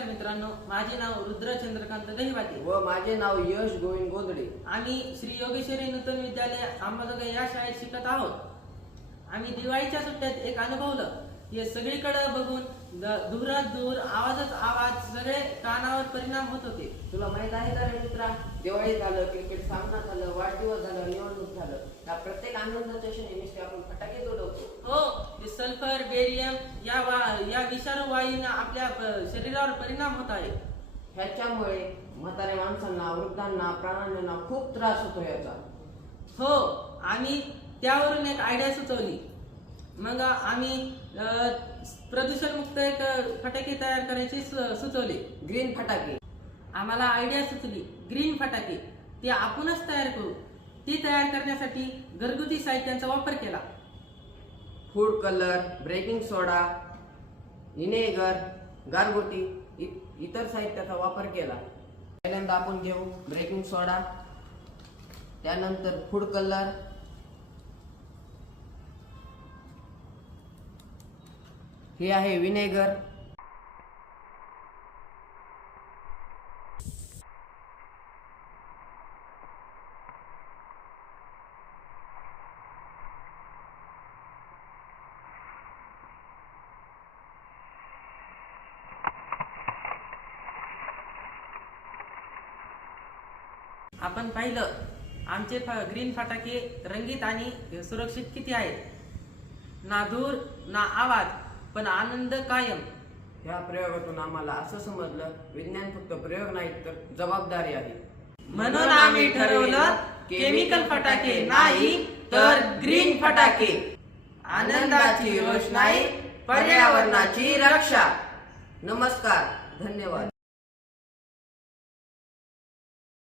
मित्रांनो, माझे नाव रुद्र चंद्रकांत दहिवाते व माझे नाव यश गोविंद गोदडे. आम्ही श्री योगेश्वरी नूतन विद्यालय अंबाजोगाई या शाळेत शिकत आहोत. आम्ही दिवाळीच्या सुट्ट्यात एक अनुभवलं. हे सगळीकडे बघून दूरात दूर आवाजच आवाज, सगळे कानावर परिणाम होत होते. तुला माहित आहे का रे मित्रा, दिवाळी झालं, क्रिकेट सामना झालं, वाढदिवस झालं, निवडणूक झालं, या प्रत्येक आनंदाच्या क्षणी नुसते आपण फटाके उडवतो. हो, ते सल्फर, बेरियम या विषाणू वायूंना आपल्या शरीरावर परिणाम होत आहे. ह्याच्यामुळे म्हाताऱ्या माणसांना, वृद्धांना, प्राण्यांना खूप त्रास होतो याचा. हो, आम्ही त्यावरून एक आयडिया सुचवली. मग आम्ही प्रदूषण मुक्त एक फटाके तयार करायचे सुचवले. ग्रीन फटाके. आम्हाला आयडिया सुचली ग्रीन फटाके. ते आपणच तयार करू. ती तयार करण्यासाठी घरगुती साहित्यांचा वापर केला. फूड कलर, बेकिंग सोडा, व्हिनेगर, गारगोटी इतर साहित्याचा वापर केला. पहिल्यांदा आपण घेऊ बेकिंग सोडा, त्यानंतर फूड कलर, हे आहे व्हिनेगर, आपण पाहिलं आमचे ग्रीन फटाके रंगीत आणि सुरक्षित किती आहेत. ना धूर ना आवाज, पण आनंद कायम. या प्रयोगातून आम्हाला असं समजलं, विज्ञान फक्त प्रयोग नाही तर जबाबदारी आहे. म्हणून आम्ही ठरवलं केमिकल फटाके नाही तर ग्रीन फटाके. आनंदाची रोषणाई, पर्यावरणाची रक्षा. नमस्कार, धन्यवाद.